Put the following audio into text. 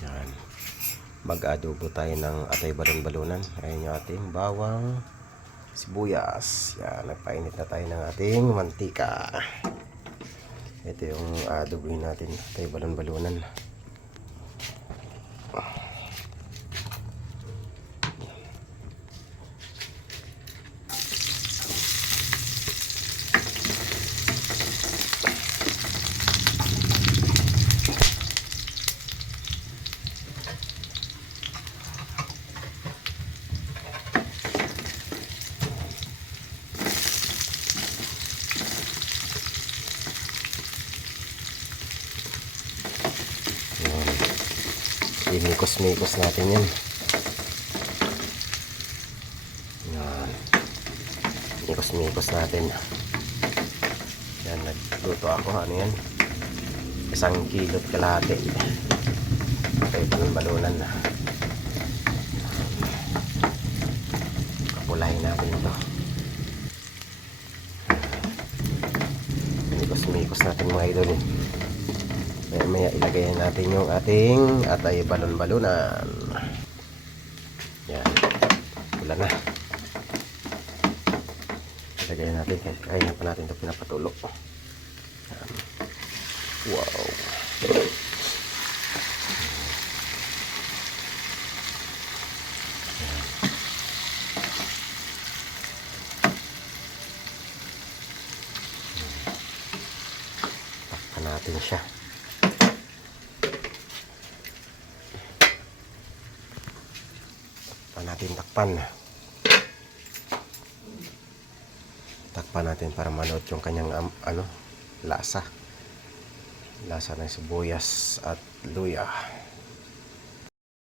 Yan. Mag-adobo tayo ng atay balon-balunan. Ayan yung ating bawang, sibuyas. Yan, nagpainit na tayo ng ating mantika. Ito yung adobohin natin, atay balon-balunan. Imikos-mikos natin yan. Yan. Mikos-mikos natin. Yan, nagluto ako. Ano yan? 1 kilo't kalahati. Kaya balon-balunan na. Kapulahin natin ito. Mikos-mikos natin mga idol. Maya ilagay natin yung ating atay balon-balunan. Yan. Wala na. Ilagay natin. Kaya pa natin ito pinapatulo. Yan. Wow. Yan. Takpan natin siya. Takpan natin para manood yung kanyang lasa ng sibuyas at luya.